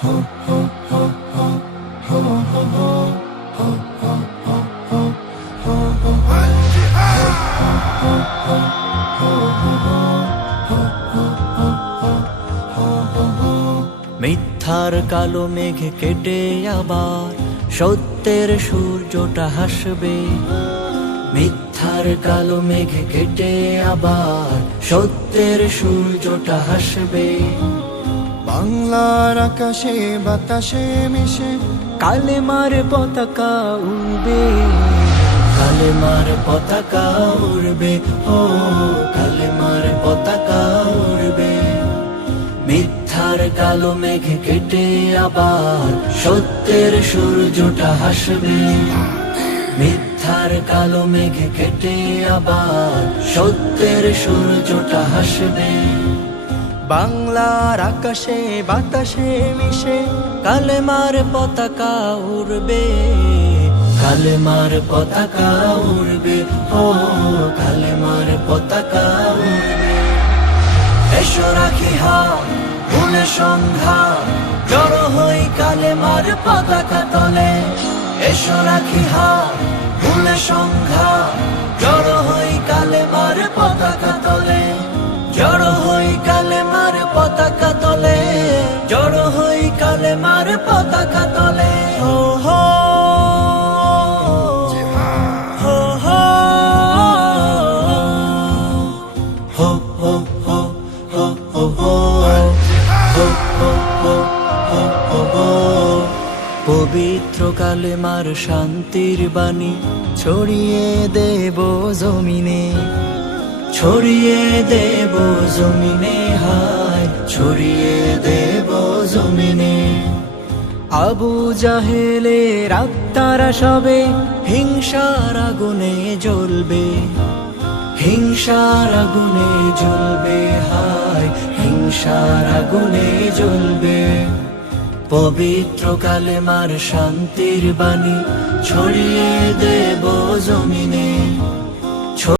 মিথ্যার কালো মেঘ কেটে আবার সত্যের সূর্যটা হাসবে। মিথ্যার কালো মেঘ কেটে আবার সত্যের সূর্যটা হাসবে। বাংলার আকাশে বাতাসে মিশে কালেমার পতাকা উড়বে। কালেমার পতাকা উড়বে, ও কালেমার পতাকা উড়বে। মিথ্যার কালো মেঘ কেটে আবার সত্যের সূর্যটা হাসবে। মিথ্যার কালো মেঘ কেটে আবার সত্যের সূর্যটা হাসবে। বাংলার আকাশে বাতাসে মিশে কালেমার পতাকা উড়বে। কালেমার পতাকা উড়বে, ও কালেমার পতাকা উড়বে। এসো রাখি হাত ভুলে সংঘা, জড়ো হই কালেমার পতাকা তলে। এসো রাখি হাত ভুলে সংঘা, জড়ো হই কালেমার পতাকা তলে। জড়ো হই কালেমার পতাকা তলে, জড়ো হই কালেমার পতাকা তলে। হো হো হো হো হো হো হো হো হো হো। পবিত্র কালেমার শান্তির বাণী ছড়িয়ে দেব জমিনে। ছড়িয়ে দেব জমিনে, হায় ছড়িয়ে দেব জমিনে। আবু জাহেলের আত্মারা সবে হিংসার আগুনে জ্বলবে। হিংসার আগুনে জ্বলবে, হায় হিংসার আগুনে জ্বলবে। পবিত্র কালেমার শান্তির বাণী ছড়িয়ে দেব জমিনে।